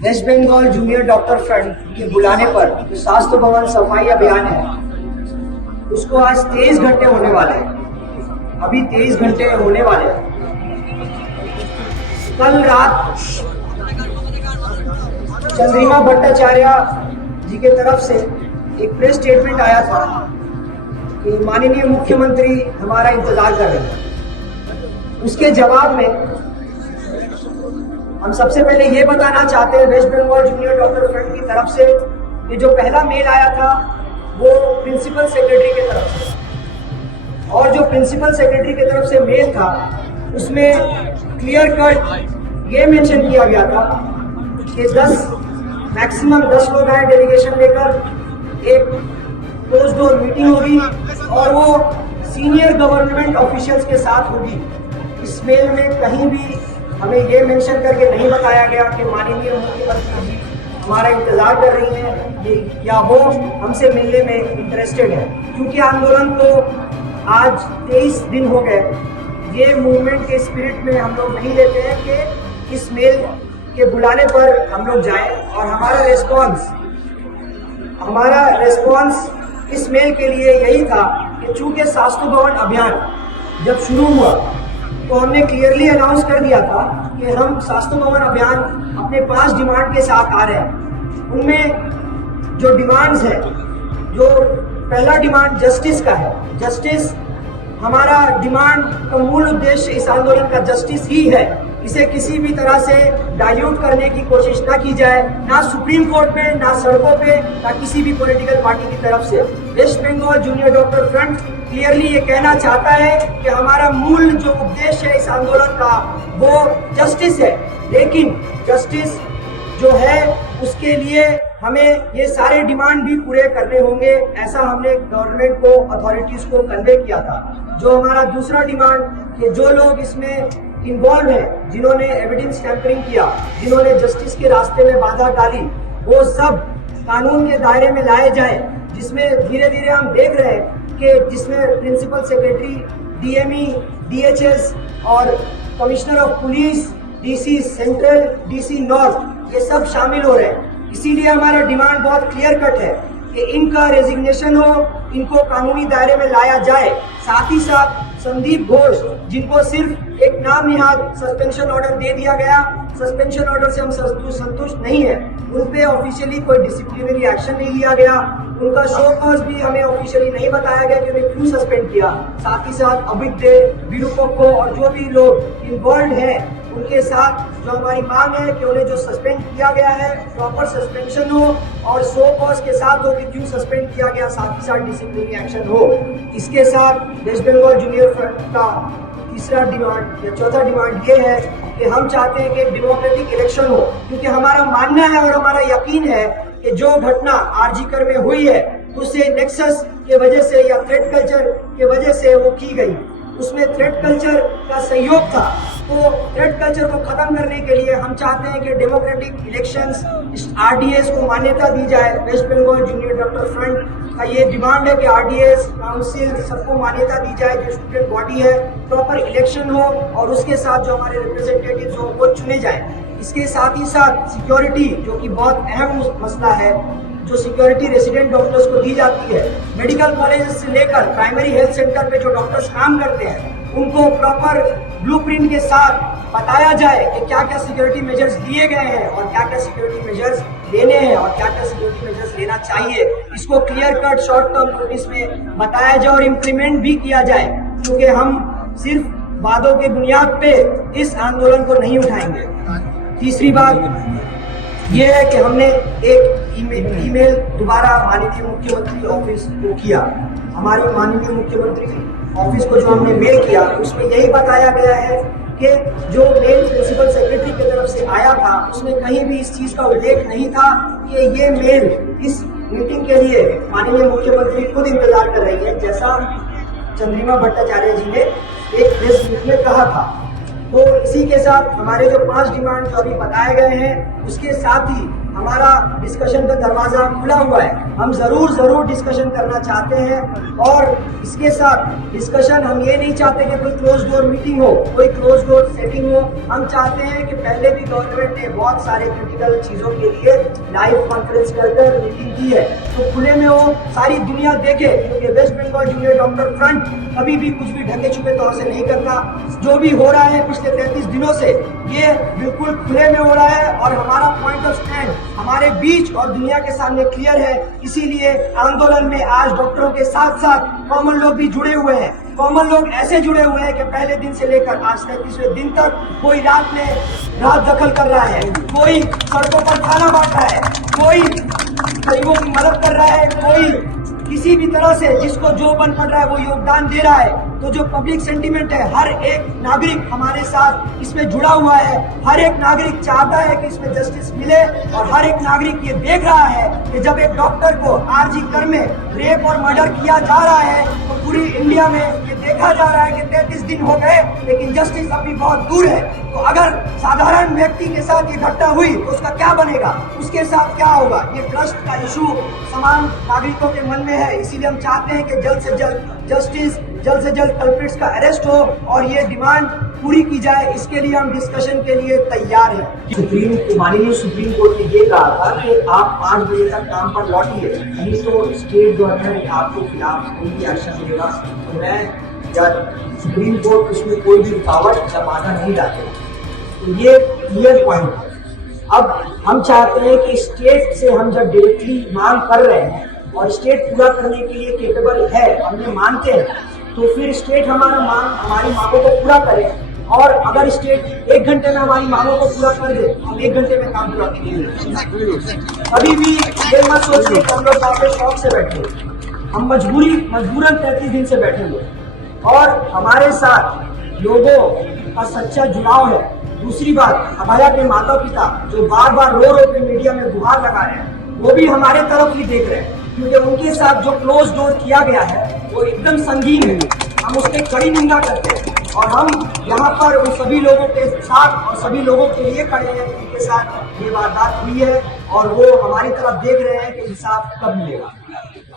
Waste Bengal junior doctor front के बुलाने पर जो स्वास्थ्य भवन सफाई अभियान है उसको आज 23 घंटे होने वाले हैं। अभी 23 घंटे होने वाले हैं। कल रात चंद्रिमा भट्टाचार्य जी के तरफ से एक प्रेस स्टेटमेंट आया था कि माननीय मुख्यमंत्री हमारा इंतजार कर रहे हैं। उसके जवाब में हम सबसे पहले ये बताना चाहते हैं West Bengal junior doctor front की तरफ से कि जो पहला मेल आया था वो प्रिंसिपल सेक्रेटरी की तरफ से, और जो प्रिंसिपल सेक्रेटरी की तरफ से मेल था उसमें क्लियर कट ये मेंशन किया गया था कि 10 मैक्सिमम 10 लोग आए डेलीगेशन लेकर, एक क्लोज डोर मीटिंग होगी और वो सीनियर गवर्नमेंट ऑफिशियल्स के साथ होगी। इस मेल में कहीं भी हमें ये मेंशन करके नहीं बताया गया कि माननीय मुख्यमंत्री जी हमारा इंतजार कर रही हैं या वो हमसे मिलने में इंटरेस्टेड है। क्योंकि आंदोलन तो आज 23 दिन हो गए, ये मूवमेंट के स्पिरिट में हम लोग नहीं लेते हैं कि इस मेल के बुलाने पर हम लोग जाएं। और हमारा रेस्पॉन्स इस मेल के लिए यही था कि चूंकि स्वास्थ्य भवन अभियान जब शुरू हुआ तो हमने क्लियरली अनाउंस कर दिया था कि हम स्वास्थ्य भवन अभियान अपने 5 डिमांड के साथ आ रहे हैं। उनमें जो डिमांड्स है, जो पहला डिमांड जस्टिस का है। जस्टिस हमारा डिमांड का मूल उद्देश्य इस आंदोलन का जस्टिस ही है। इसे किसी भी तरह से डाइल्यूट करने की कोशिश ना की जाए, ना सुप्रीम कोर्ट में, ना सड़कों पे, ना किसी भी पॉलिटिकल पार्टी की तरफ से। West Bengal junior doctor front clearly ये कहना चाहता है कि हमारा मूल जो उद्देश्य है इस आंदोलन का वो जस्टिस है। लेकिन जस्टिस जो है उसके लिए हमें ये सारे डिमांड भी पूरे करने होंगे, ऐसा हमने गवर्नमेंट को, अथॉरिटीज को कन्वे किया था। जो हमारा दूसरा डिमांड कि जो लोग इसमें इन्वॉल्व है, जिन्होंने एविडेंस टैंपरिंग किया, जिन्होंने जस्टिस के रास्ते में बाधा डाली, वो सब कानून के दायरे में लाए जाए। जिसमें धीरे धीरे हम देख रहे हैं कि जिसमें प्रिंसिपल सेक्रेटरी, डीएमई, डीएचएस और commissioner of police, DC central, DC north, ये सब शामिल हो रहे हैं। इसीलिए हमारा डिमांड बहुत क्लियर कट है कि इनका रेजिग्नेशन हो, इनको कानूनी दायरे में लाया जाए। साथ ही साथ संदीप घोष, जिनको सिर्फ एक नाम निहाद सस्पेंशन ऑर्डर दे दिया गया, सस्पेंशन ऑर्डर से हम संतुष्ट नहीं है, उन पे ऑफिशियली कोई डिसिप्लिनरी एक्शन नहीं लिया गया। उनका शो कॉज भी हमें ऑफिशियली नहीं बताया गया कि उन्हें क्यों सस्पेंड किया। साथ ही साथ अभिज्ञ, विरूपको और जो भी लोग इन्वॉल्व हैं उनके साथ जो हमारी मांग है कि उन्हें जो सस्पेंड किया गया है प्रॉपर सस्पेंशन हो और शो कॉज के साथ हो कि क्यों सस्पेंड किया गया, साथ ही साथ डिसिप्लिनरी एक्शन हो। इसके साथ वेस्ट बंगाल जूनियर फ्रंट का तीसरा डिमांड या चौथा डिमांड ये है कि हम चाहते हैं कि डेमोक्रेटिक इलेक्शन हो। क्योंकि हमारा मानना है और हमारा यकीन है कि जो घटना आरजीकर में हुई है उससे नेक्सस के वजह से या थ्रेट कल्चर के वजह से वो की गई, उसमें थ्रेट कल्चर का सहयोग था। तो थ्रेट कल्चर को खत्म करने के लिए हम चाहते हैं कि डेमोक्रेटिक इलेक्शंस, आरडीएस को मान्यता दी जाए। West Bengal junior doctor front का ये डिमांड है कि आरडीएस, काउंसिल सबको मान्यता दी जाए, जो स्टूडेंट बॉडी है, प्रॉपर इलेक्शन हो और उसके साथ जो हमारे रिप्रेजेंटेटिव्स हो वो चुने जाए। इसके साथ ही साथ सिक्योरिटी, जो कि बहुत अहम मसला है, जो सिक्योरिटी रेसिडेंट डॉक्टर्स को दी जाती है, मेडिकल कॉलेज से लेकर प्राइमरी हेल्थ सेंटर पे जो डॉक्टर्स काम करते हैं उनको प्रॉपर ब्लूप्रिंट के साथ बताया जाए कि क्या क्या सिक्योरिटी मेजर्स लिए गए हैं और क्या क्या सिक्योरिटी मेजर्स लेने हैं और क्या क्या सिक्योरिटी मेजर्स लेना चाहिए। इसको clear cut short term notice में बताया जाए और इम्प्लीमेंट भी किया जाए, क्योंकि हम सिर्फ वादों के बुनियाद पे इस आंदोलन को नहीं उठाएंगे। तीसरी बात यह है कि हमने एक ईमेल दोबारा माननीय मुख्यमंत्री ऑफिस को किया। हमारी माननीय मुख्यमंत्री ऑफिस को जो हमने मेल किया उसमें यही बताया गया है कि जो मेल प्रिंसिपल सेक्रेटरी की तरफ से आया था उसमें कहीं भी इस चीज का उल्लेख नहीं था कि ये मेल इस मीटिंग के लिए माननीय मुख्यमंत्री खुद इंतजार कर रही है, जैसा चंद्रिमा भट्टाचार्य जी ने एक प्रेस मीट में कहा था। तो इसी के साथ हमारे जो 5 डिमांड जो अभी बताए गए हैं उसके साथ ही हमारा डिस्कशन का दरवाजा खुला हुआ है। हम जरूर डिस्कशन करना चाहते हैं और इसके साथ डिस्कशन हम ये नहीं चाहते कि कोई क्लोज डोर मीटिंग हो, कोई क्लोज डोर सेटिंग हो। हम चाहते हैं कि पहले भी गवर्नमेंट ने बहुत सारे क्रिटिकल चीज़ों के लिए लाइव कॉन्फ्रेंस कर मीटिंग की है, तो खुले में वो सारी दुनिया देखे, क्योंकि West Bengal junior doctor front कभी भी कुछ भी ढके छुपे तौर से नहीं करता। जो भी हो रहा है पिछले 33 दिनों से ये बिल्कुल खुले में हो रहा है और हमारा पॉइंट ऑफ स्टैंड हमारे बीच और दुनिया के सामने क्लियर है। इसीलिए आंदोलन में आज डॉक्टरों के साथ साथ कॉमन लोग भी जुड़े हुए हैं। कॉमन लोग ऐसे जुड़े हुए हैं कि पहले दिन से लेकर आज 33वें दिन तक कोई रात में रात दखल कर रहा है, कोई सड़कों पर खाना बांट रहा है, कोई गरीबों की मदद कर रहा है, कोई किसी भी तरह से जिसको जो बन पड़ रहा है वो योगदान दे रहा है। तो जो पब्लिक सेंटीमेंट है, हर एक नागरिक हमारे साथ इसमें जुड़ा हुआ है। हर एक नागरिक चाहता है कि इसमें जस्टिस मिले और हर एक नागरिक ये देख रहा है कि जब एक डॉक्टर को आरजी कर में रेप और मर्डर किया जा रहा है तो पूरी इंडिया में ये देखा जा रहा है कि 33 दिन हो गए लेकिन जस्टिस अभी बहुत दूर है। तो अगर साधारण व्यक्ति के साथ ये घटना हुई तो उसका क्या बनेगा, उसके साथ क्या होगा? ये ट्रस्ट का इशू तमाम नागरिकों के मन में है। इसीलिए हम चाहते हैं कि जल्द से जल्द जस्टिस, जल्द से जल्द कल्प्रिट्स का अरेस्ट हो और ये डिमांड पूरी की जाए। इसके लिए हम डिस्कशन के लिए तैयार हैं। माननीय सुप्रीम कोर्ट ने ये कहा था कि आप 5 बजे तक काम पर लौटिए, नहीं तो स्टेट गवर्नमेंट आपके खिलाफ कोई भी एक्शन लेगा। तो मैं सुप्रीम कोर्ट उसमें कोई भी रुकावट या बाधा नहीं डालेगा, तो ये क्लियर पॉइंट है। अब हम चाहते हैं कि स्टेट से हम जब डायरेक्टली मांग कर रहे हैं और स्टेट पूरा करने के लिए केपेबल है, हमने मानते हैं, तो फिर स्टेट हमारी मांगों को पूरा करे। और अगर स्टेट 1 घंटे में हमारी मांगों को पूरा कर दे, हम 1 घंटे में काम पूरा करेंगे। अभी भी ये मत सोचिए कि हम लोग वहाँ पे शौक से बैठे, हम मजबूरन 33 दिन से बैठे हुए और हमारे साथ लोगों का सच्चा जुड़ाव है। दूसरी बात, अभया के माता पिता जो बार बार रो के मीडिया में गुहार लगा रहे हैं, वो भी हमारे तरफ ही देख रहे हैं, क्योंकि उनके साथ जो क्लोज डोर किया गया है वो एकदम संगीन है। हम उसकी कड़ी निंदा करते हैं और हम यहाँ पर उन सभी लोगों के साथ और सभी लोगों के लिए खड़े हैं जिनके साथ ये वारदात हुई है और वो हमारी तरफ देख रहे हैं कि इंसाफ कब मिलेगा।